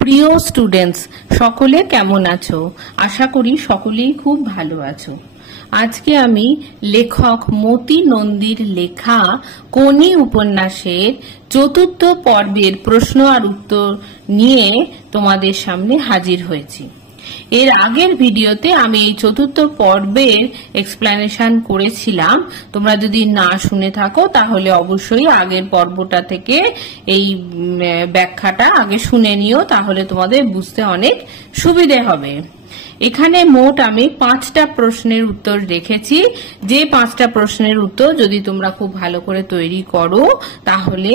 প্রিয় স্টুডেন্টস, সকলে কেমন আছো? আশা করি সকলেই খুব ভালো আছো। আজকে আমি লেখক মতি নন্দীর লেখা কোনি উপন্যাসের চতুর্থ পর্বের প্রশ্ন আর উত্তর নিয়ে তোমাদের সামনে হাজির হয়েছি। এর আগের ভিডিওতে আমি এই চতুর্থ পর্বের এক্সপ্লেনেশন করেছিলাম। তোমরা যদি না শুনে থাকো তাহলে অবশ্যই আগের পর্বটা থেকে এই ব্যাখ্যাটা আগে শুনে নিও, তাহলে তোমাদের বুঝতে অনেক সুবিধে হবে। এখানে মোট আমি 5টা প্রশ্নের উত্তর রেখেছি। যে 5টা প্রশ্নের উত্তর যদি তোমরা খুব ভালো করে তৈরি করো তাহলে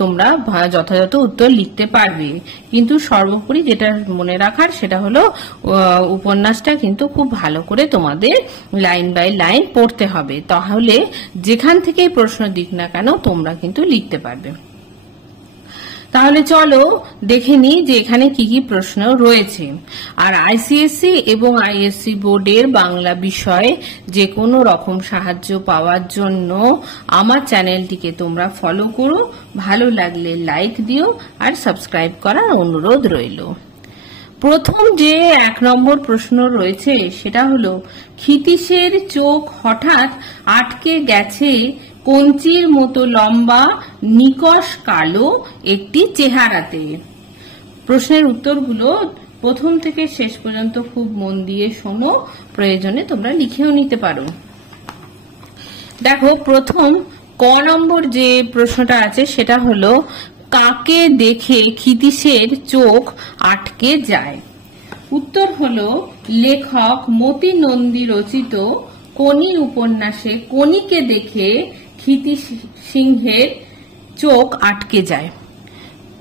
তোমরা যথাযথ উত্তর লিখতে পারবে। কিন্তু সর্বোপরি যেটা মনে রাখার সেটা হলো উপন্যাসটা কিন্তু খুব ভালো করে তোমাদের লাইন বাই লাইন পড়তে হবে, তাহলে যেখান থেকেই প্রশ্ন দিক না কেন তোমরা কিন্তু লিখতে পারবে। তাহলে চলো দেখে নিই যে এখানে কি কি প্রশ্ন রয়েছে। আর আইসিএসসি এবং আইএসসি বোর্ডের বাংলা বিষয়ে যে কোনো রকম সাহায্য পাওয়ার জন্য আমার চ্যানেলটিকে তোমরা ফলো করো, ভালো লাগলে লাইক দিও আর সাবস্ক্রাইব করার অনুরোধ রইল। প্রথম যে 1 নম্বর প্রশ্ন রয়েছে সেটা হলো, ক্ষিতীশের চোখ হঠাৎ আটকে গেছে কঞ্চির মতো লম্বা নিকষ কালো একটি চেহারাতে। প্রশ্নের উত্তরগুলো প্রথম থেকে শেষ পর্যন্ত খুব মন দিয়ে শোনো, প্রয়োজনে তোমরা লিখেও নিতে পারো। দেখো, প্রথম ক নম্বর যে প্রশ্নটা আছে সেটা হলো, কাকে দেখে ক্ষিতীশের চোখ আটকে যায়? উত্তর হলো, লেখক মতি নন্দী রচিত কোনি উপন্যাসে কোনিকে দেখে ক্ষিতীশ সিংহের চোখ আটকে যায়।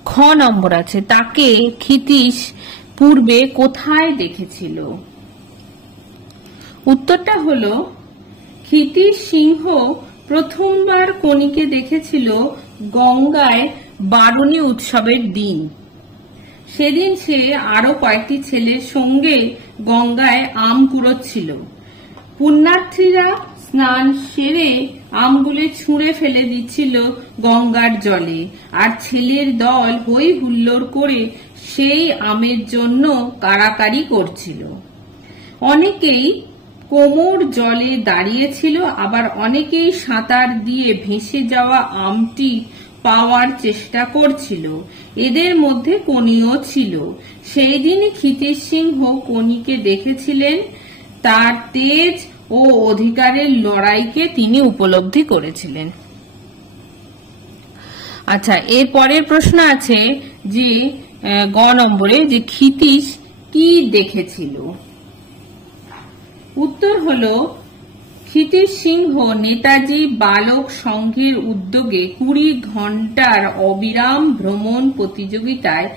খ নম্বর আছে, তাকে ক্ষিতীশ পূর্বে কোথায় দেখেছিল? উত্তরটা হলো, ক্ষিতীশ সিংহ প্রথমবার কোনিকে দেখেছিল গঙ্গায় বারুণী উৎসবের দিন। সেদিন সে আরো কয়েকটি ছেলের সঙ্গে গঙ্গায় আম কুড়োচ্ছিল। পুণ্যার্থীরা স্নান সেরে আমগুলো ছুঁড়ে ফেলে দিচ্ছিল গঙ্গার জলে, আর ছেলের দল হই হুল্লোড় করে সেই আমের জন্য কাড়াকাড়ি করছিল। অনেকেই কোমর জলে দাঁড়িয়েছিল, আবার অনেকেই সাঁতার দিয়ে ভেসে যাওয়া আমটি পাওয়ার চেষ্টা করছিল। এদের মধ্যে কোনিও ছিল। সেই দিনই ক্ষিতীশ সিংহ কোনিকে দেখেছিলেন। তার তেজ ও অধিকারের লড়াইকে তিনি উপলব্ধি করেছিলেন। আচ্ছা, এর পরের প্রশ্ন আছে যে গ নম্বরে, যে ক্ষিতীশ কি দেখেছিল? উত্তর হলো, ক্ষিতীশ সিংহ নেতাজি বালক সংঘের উদ্যোগে 20 ঘন্টার অবিরাম ভ্রমণ প্রতিযোগিতায়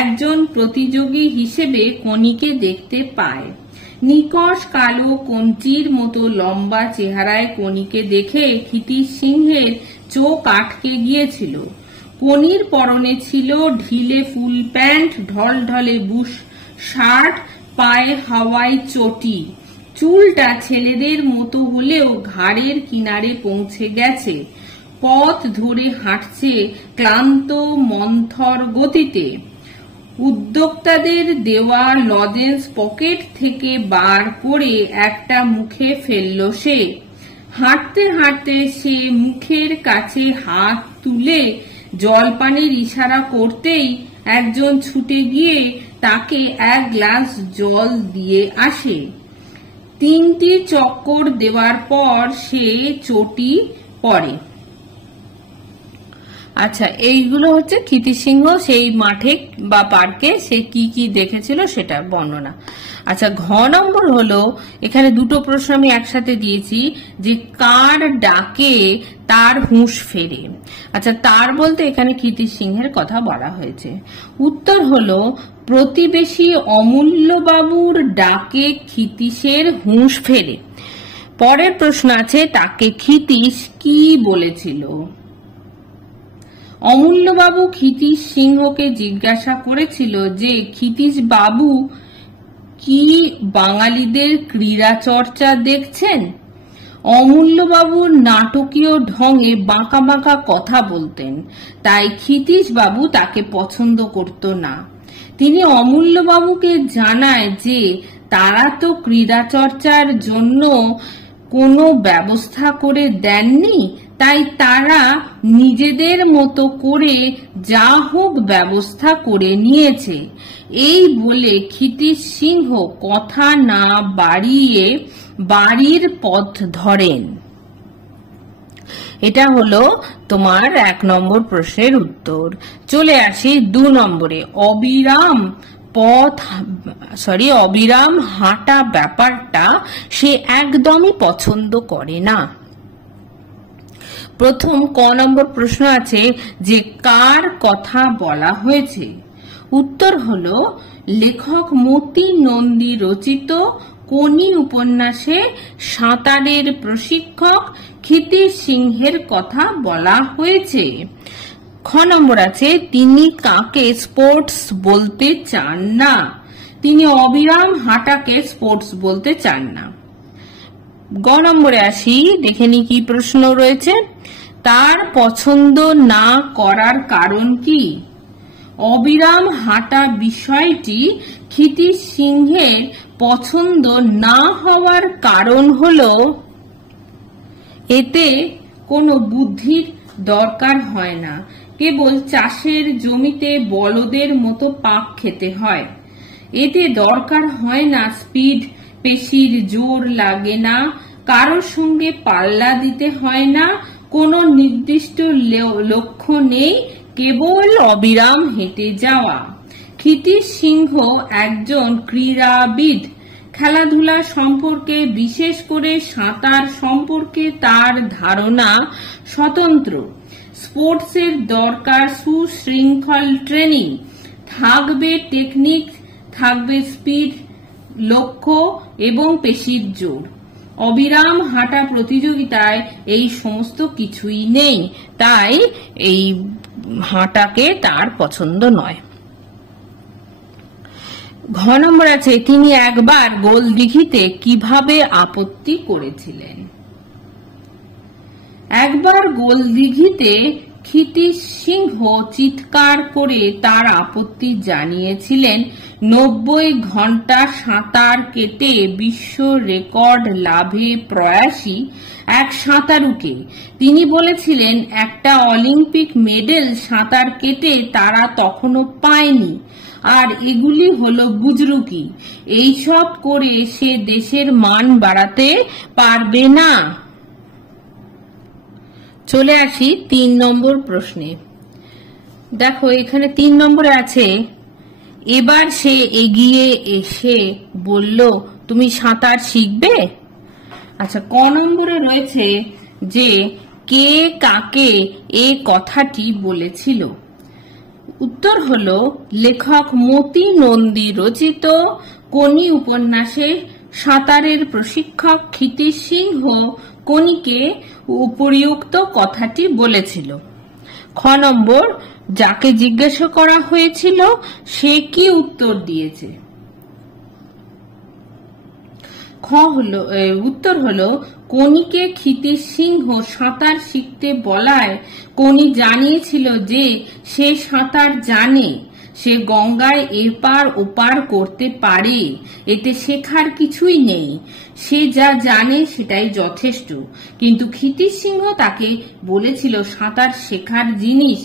একজন প্রতিযোগী হিসেবে কোনিকে দেখতে পায়। নিকষ কালো কঞ্চির মতো লম্বা চেহারায় কোনিকে দেখে ক্ষিতীশ সিংহের চোখ আটকে গিয়েছিল। কোনির পরনে ছিল ঢিলে ফুল প্যান্ট, ঢলঢলে বুশ শার্ট, পায়ে হাওয়াই চটি। চুলটা ছেলেদের মতো হলেও ঘাড়ের কিনারে পৌঁছে গেছে। পথ ধরে হাঁটছে ক্লান্ত মন্থর গতিতে। উদ্যোক্তাদের দেওয়া লজেন্স পকেট থেকে বার করে একটা মুখে ফেলল সে। হাঁটতে হাঁটতে সে মুখের কাছে হাত তুলে জলপানের ইশারা করতেই একজন ছুটে গিয়ে তাকে 1 গ্লাস জল দিয়ে আসে। 3টি চক্কর দেওয়ার পর সে চটি পড়ে। আচ্ছা, এইগুলো হচ্ছে ক্ষিতীশ সিংহ সেই মাঠে বা পার্কে সে কি কি দেখেছিল সেটা বর্ণনা। আচ্ছা, ঘ নম্বর হলো, এখানে দুটো প্রশ্ন আমি একসাথে দিয়েছি, যে কার ডাকে তার হুঁশ ফেরে? আচ্ছা, তার বলতে এখানে ক্ষিতীশ সিংহের কথা বলা হয়েছে। উত্তর হলো, প্রতিবেশী অমূল্যবাবুর ডাকে ক্ষিতীশের হুঁশ ফেরে। পরের প্রশ্ন আছে, তাকে ক্ষিতীশ কি বলেছিল? অমূল্যবাবু ক্ষিতীশ সিংহকে জিজ্ঞাসা করেছিল যে ক্ষিতীশ বাবু কি বাঙালিদের ক্রীড়া চর্চা দেখছেন? অমূল্যবাবু নাটকীয় ঢঙে বাঁকা বাঁকা কথা বলতেন, তাই ক্ষিতীশ বাবু তাকে পছন্দ করত না। তিনি অমূল্যবাবুকে জানায় যে তারা তো ক্রীড়া চর্চার জন্য কোনো ব্যবস্থা করে দেননি, তাই তারা নিজেদের মতো করে যা হোক ব্যবস্থা করে নিয়েছে। এই বলে ক্ষিতীশ সিংহ কথা না বাড়িয়ে বাড়ির পথ ধরেন। এটা হলো তোমার 1 নম্বর প্রশ্নের উত্তর। চলে আসি 2 নম্বরে। অবিরাম হাঁটা ব্যাপারটা সে একদমই পছন্দ করে না। প্রথম ক নম্বর প্রশ্ন আছে যে কার কথা বলা হয়েছে। উত্তর হলো লেখক মতি নন্দী রচিত কোনি উপন্যাসে সাঁতারের প্রশিক্ষক ক্ষিতীশ সিংহের কথা বলা হয়েছে। খ নম্বর আছে তিনি কাকে স্পোর্টস বলতে চান না। তিনি অবিরাম হাঁটাকে স্পোর্টস বলতে চান না। গ নম্বরে আসি, দেখে নি কি প্রশ্ন রয়েছে। তার পছন্দ না করার কারণ কি? অবিরাম হাঁটা বিষয়টি ক্ষিতীশ সিংহের পছন্দ না হওয়ার কারণ হলো এতে কোনো বুদ্ধির দরকার হয় না, কেবল চাষের জমিতে বলদের মতো পাক খেতে হয়। এতে দরকার হয় না স্পিড, পেশির জোর লাগে না, কারোর সঙ্গে পাল্লা দিতে হয় না, কোনো নির্দিষ্ট লক্ষ্য নেই, কেবল অবিরাম হেঁটে যাওয়া। ক্ষিতীশ সিংহ একজন ক্রীড়াবিদ। খেলাধুলা সম্পর্কে, বিশেষ করে সাঁতার সম্পর্কে তার ধারণা স্বতন্ত্র। স্পোর্টসের দরকার সুশৃঙ্খল ট্রেনিং, থাকবে টেকনিক, থাকবে স্পিড, লক্ষ্য এবং পেশির জোর। অবিরাম হাঁটা প্রতিযোগিতায় এই সমস্ত কিছুই নেই, তাই এই হাঁটাকে তার পছন্দ নয়। ঘ নম্বর আছে তিনি একবার গোলদিঘিতে কিভাবে আপত্তি করেছিলেন। একবার গোলদিঘিতে ক্ষিতীশ সিংহ চিৎকার করে তার আপত্তি জানিয়েছিলেন 90 ঘন্টা সাঁতার কেটে বিশ্ব রেকর্ড লাভে প্রয়াসী এক সাঁতারুকে। তিনি বলেছিলেন একটা অলিম্পিক মেডেল সাঁতার কেটে তারা তখনো পায়নি, আর এগুলি হলো বুজরুকি। এইসব করে সে দেশের মান বাড়াতে পারবে না। চলে আসি 3 নম্বর প্রশ্নে। দেখো এখানে 3 নম্বরে আছে এবার সে এগিয়ে এসে বলল তুমি সাঁতার শিখবে। আচ্ছা, ক নম্বরে রয়েছে যে কে কাকে এ কথাটি বলেছিল। উত্তর হলো লেখক মতি নন্দী রচিত কোনি উপন্যাসে সাঁতারের প্রশিক্ষক ক্ষিতীশ সিংহ কোনিকে উপরিউক্ত কথাটি বলেছিল। খ নম্বর যাকে জিজ্ঞাসা করা হয়েছিল সে কি উত্তর দিয়েছে। উত্তর হলো কোনিকে ক্ষিতীশ সিংহ সাঁতার শিখতে বলায় কোনি জানিয়েছিল যে সে সাঁতার জানে, সে গঙ্গায় এপার ওপার করতে পারে, এতে শেখার কিছুই নেই, সে যা জানে সেটাই যথেষ্ট। কিন্তু ক্ষিতীশ সিংহ তাকে বলেছিল সাঁতার শেখার জিনিস।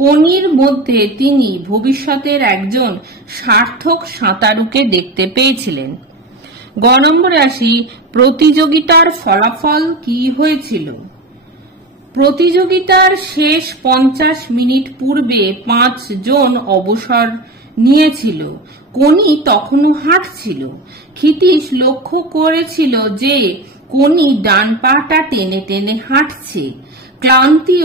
কোনির মধ্যে তিনি ভবিষ্যতের একজন সার্থক সাঁতারুকে দেখতে পেয়েছিলেন। গ নম্বরে আসি প্রতিযোগিতার ফলাফল কি হয়েছিল। প্রতিযোগিতার শেষ 50 মিনিট পূর্বে 5 জন অবসর নিয়েছিল। কোনি তখনও হাঁটছিল। ক্ষিতীশ লক্ষ্য করেছিল যে কোনি ডান পাটা টেনে টেনে হাঁটছে। ক্লান্তি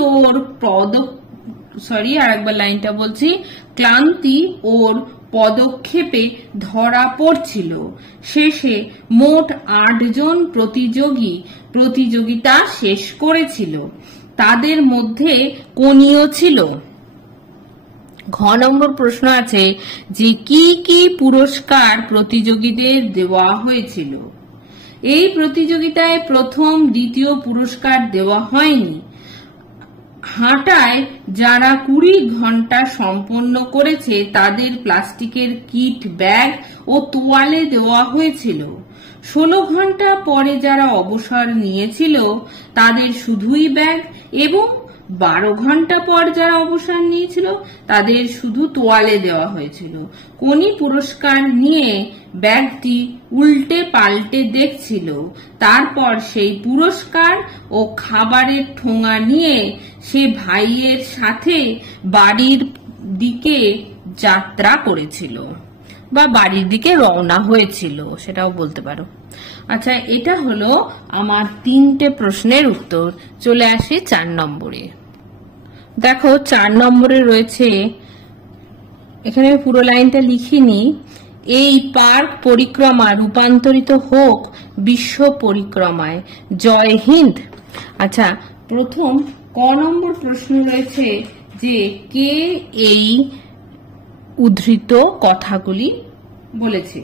ওর পদক্ষেপে ধরা পড়ছিল। শেষে মোট 8 জন প্রতিযোগী প্রতিযোগিতা শেষ করেছিল, তাদের মধ্যে কোনিও ছিল। ঘ নম্বর প্রশ্ন আছে যে কি কি পুরস্কার প্রতিযোগীদের দেওয়া হয়েছিল। এই প্রতিযোগিতায় প্রথম দ্বিতীয় পুরস্কার দেওয়া হয়নি। হাঁটায় যারা 20 ঘন্টা সম্পন্ন করেছে তাদের প্লাস্টিকের কিট ব্যাগ ও তোয়ালে দেওয়া হয়েছিল। 16 ঘন্টা পরে যারা অবসর নিয়েছিল তাদের শুধুই ব্যাগ এবং 12 ঘন্টা পর যারা অবসর নিয়েছিল তাদের শুধু তোয়ালে দেওয়া হয়েছিল। কোনি পুরস্কার নিয়ে ব্যাগটি উল্টে পাল্টে দেখছিল। তারপর সেই পুরস্কার ও খাবারের ঠোঙা নিয়ে সে ভাইয়ের সাথে বাড়ির দিকে যাত্রা করেছিল বা বাড়ির দিকে রওনা হয়েছিল, সেটাও বলতে পারো। আচ্ছা, এটা হলো আমার 3টে প্রশ্নের উত্তর। চলে আসি 4 নম্বরে। দেখো 4 নম্বরে রয়েছে, এখানে পুরো লাইনটা লিখিনি, এই পার্ক পরিক্রমা রূপান্তরিত হোক বিশ্ব পরিক্রমায়, জয় হিন্দ। আচ্ছা, প্রথম ক নম্বর প্রশ্ন রয়েছে যে কে এই উদ্ধৃত কথাগুলি বলেছে।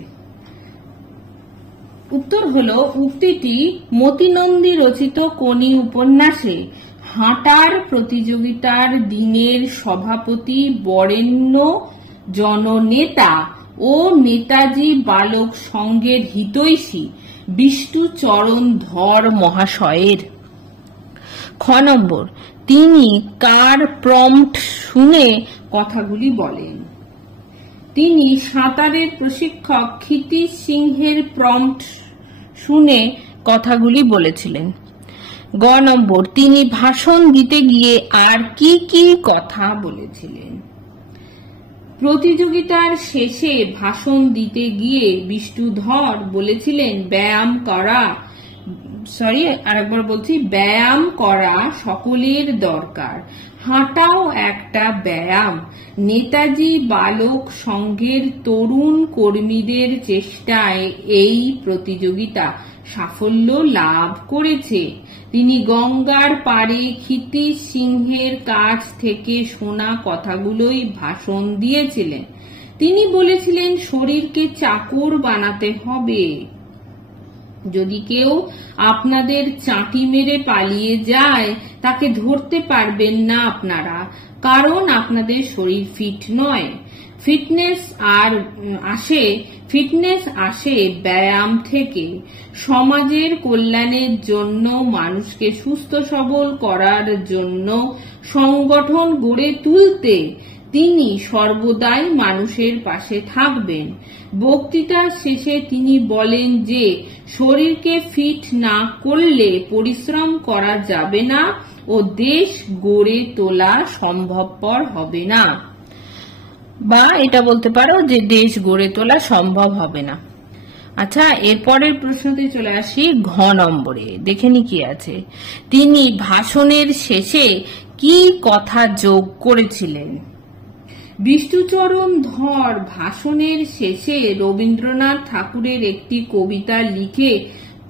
উত্তর হলো, উক্তিটি মতি নন্দী রচিত কোনি উপন্যাসে হাঁটার প্রতিযোগিতার দিনের সভাপতি বরেণ্য জননেতা ও নেতাজি বালক সংঘের হিতৈষী বিষ্ণুচরণ ধর মহাশয়ের। খ নম্বর, তিনি কার প্রম্পট শুনে কথাগুলি বলেন। তিনি সাঁতারের প্রশিক্ষক ক্ষিতীশ সিংহের প্রম্পট শুনে কথাগুলি বলেছিলেন। গ নম্বর, তিনি ভাষণ দিতে গিয়ে আর কি কি কথা বলেছিলেন। প্রতিযোগিতার শেষে ভাষণ দিতে গিয়ে বিষ্ণুধর বলেছিলেন ব্যায়াম করা সকলের দরকার, হাঁটাও একটা ব্যায়াম। নেতাজি বালক সংঘের তরুণ কর্মীদের চেষ্টায় এই প্রতিযোগিতা সাফল্য লাভ করেছে। তিনি গঙ্গার পাড়ে ক্ষিতীশ সিংহের কাছ থেকে শোনা কথাগুলোই ভাষণ দিয়েছিলেন। তিনি বলেছিলেন শরীরকে চাকর বানাতে হবে। যদি কেউ আপনাদের চাঁটি মেরে পালিয়ে যায় তাকে ধরতে পারবেন না আপনারা, কারণ আপনাদের শরীর ফিট নয়। ফিটনেস আসে ব্যায়াম থেকে। সমাজের কল্যাণের জন্য, মানুষকে সুস্থ সবল করার জন্য সংগঠন গড়ে তুলতে তিনি সর্বদাই মানুষের পাশে থাকবেন। বক্তৃতার শেষে তিনি বলেন যে শরীরকে ফিট না করলে পরিশ্রম করা যাবে না ও দেশ গড়ে তোলা সম্ভবপর হবে না, বা এটা বলতে পারো যে দেশ গড়ে তোলা সম্ভব হবে না। আচ্ছা, এরপরের প্রশ্নতে চলে আসি ঘ নম্বরে। দেখে নি কি আছে। তিনি ভাষণের শেষে কি কথা যোগ করেছিলেন। বিষ্ণুচরণ ধর ভাষণের শেষে রবীন্দ্রনাথ ঠাকুরের একটি কবিতা লিখে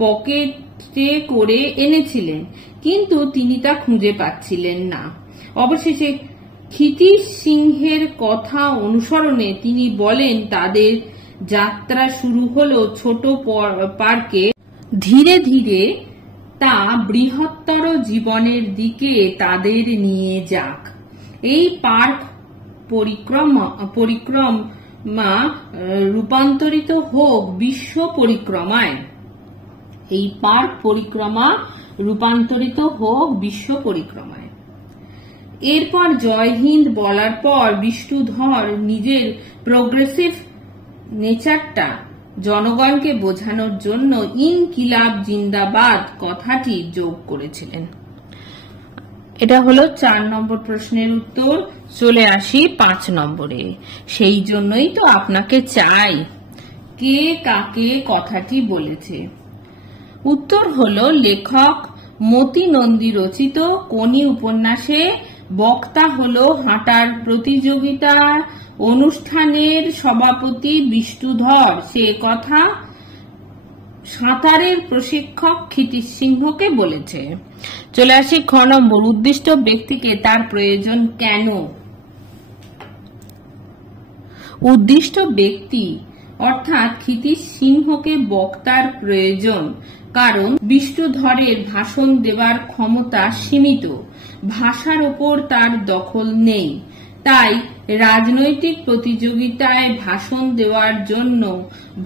পকেটে করে এনেছিলেন, কিন্তু তিনি তা খুঁজে পাচ্ছিলেন না। অবশেষে ক্ষিতীশ সিংহের কথা অনুসরণে তিনি বলেন তাদের যাত্রা শুরু হলো ছোট পার্কে, ধীরে ধীরে তা বৃহত্তর জীবনের দিকে তাদের নিয়ে যাক। এই পার্ক পরিক্রমা রূপান্তরিত হোক বিশ্ব পরিক্রমায়। এই পার্ক পরিক্রমা রূপান্তরিত হোক বিশ্ব পরিক্রমায়। এরপর জয় হিন্দ বলার পর বিষ্ণুধর নিজের প্রোগ্রেসিভ নেচারটা জনগণকে বোঝানোর জন্য ইনকিলাব জিন্দাবাদ কথাটি যোগ করেছিলেন। এটা হলো 4 নম্বর প্রশ্নের উত্তর। চলে আসি 5 নম্বরে। সেই জন্যই তো আপনাকে চাই, কে কাকে কথাটি বলেছে। উত্তর হলো, লেখক মতি নন্দী রচিত কোনি উপন্যাসে বক্তা হলো হাঁটার প্রতিযোগিতা অনুষ্ঠানের সভাপতি বিষ্ণুধর। সে কথা সাঁতারের প্রশিক্ষক ক্ষিতীশ সিংহকে বলেছে। চলে আসি খ নম্বর। উদ্দিষ্ট ব্যক্তিকে তার প্রয়োজন কেন। উদ্দিষ্ট ব্যক্তি অর্থাৎ ক্ষিতীশ সিংহকে বক্তার প্রয়োজন, কারণ বিষ্ণুধরের ভাষণ দেওয়ার ক্ষমতা সীমিত। ভাষার ওপর তার দখল নেই। তাই রাজনৈতিক প্রতিযোগিতায় ভাষণ দেওয়ার জন্য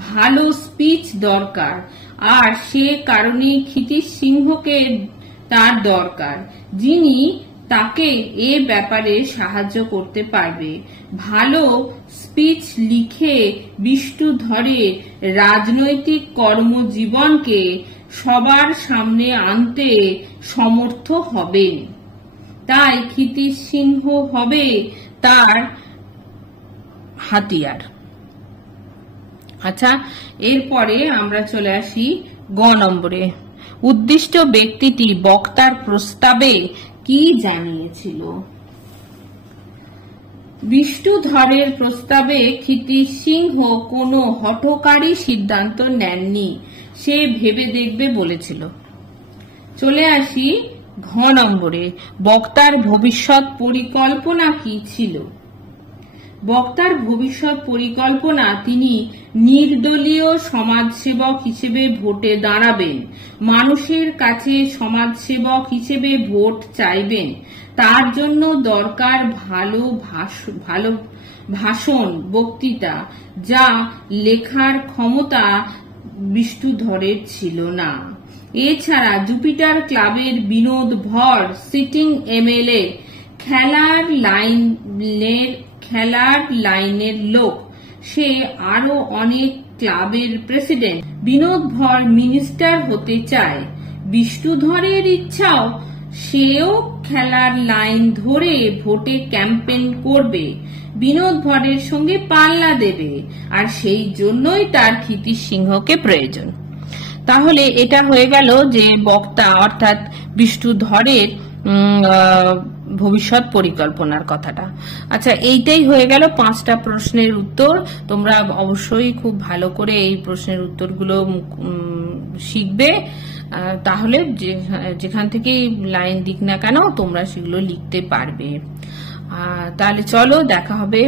ভালো স্পিচ দরকার, আর সে কারণেই ক্ষিতীশ সিংহকে তার দরকার, যিনি তাকে এ ব্যাপারে সাহায্য করতে পারবে। ভালো স্পিচ লিখে বিষ্ণুধরের রাজনৈতিক কর্মজীবনকে সবার সামনে আনতে সমর্থ হবেন। তাই ক্ষিতীশ সিংহ হবে তার হাতিয়ার। আচ্ছা, এরপরে আমরা চলে আসি গ নম্বরে। উদ্দিষ্ট ব্যক্তিটি বক্তার প্রস্তাবে কি জানিয়েছিল? বিষ্ণুধরের প্রস্তাবে ক্ষিতীশ সিংহ কোনো হঠকারী সিদ্ধান্ত নেননি, সে ভেবে দেখবে বলেছিল। চলে আসি ঘ নম্বরে। বক্তার ভবিষ্যৎ পরিকল্পনা কি ছিল? বক্তার ভবিষ্যৎ পরিকল্পনা, তিনি নির্দলীয় সমাজসেবক হিসেবে ভোটে দাঁড়াবেন, মানুষের কাছে সমাজসেবক হিসেবে ভোট চাইবেন, তার জন্য দরকার ভালো ভাষণ, বক্তৃতা, যা লেখার ক্ষমতা বিষ্ণুধরের ছিল না। এছাড়া জুপিটার ক্লাবের বিনোদ ভর সিটিং এমএলএ, খেলার লাইনের লোক, সে আরো অনেক ক্লাবের প্রেসিডেন্ট। বিনোদ ভর মিনিস্টার হতে চায়। বিষ্ণুধরের ইচ্ছাও, সেও খেলার লাইন ধরে ভোটে ক্যাম্পেইন করবে, বিনোদ ভরের সঙ্গে পাল্লা দেবে, আর সেই জন্যই তার ক্ষিতীশ সিংহকে প্রয়োজন। তাহলে এটা হয়ে গেল যে বক্তা অর্থাৎ বিষ্ণুধরের ভবিষ্যৎ পরিকল্পনার কথাটা। আচ্ছা, এইটাই হয়ে গেল 5টা প্রশ্নের উত্তর। তোমরা অবশ্যই খুব ভালো করে এই প্রশ্নের উত্তরগুলো শিখবে, তাহলে যেখান থেকে লাইন দিক না কেন তোমরা সেগুলো লিখতে পারবে। তাহলে চলো, দেখা হবে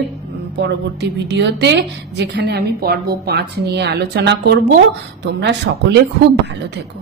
পরবর্তী ভিডিওতে, যেখানে আমি পর্ব 5 নিয়ে আলোচনা করব। তোমরা সকলে খুব ভালো থেকো।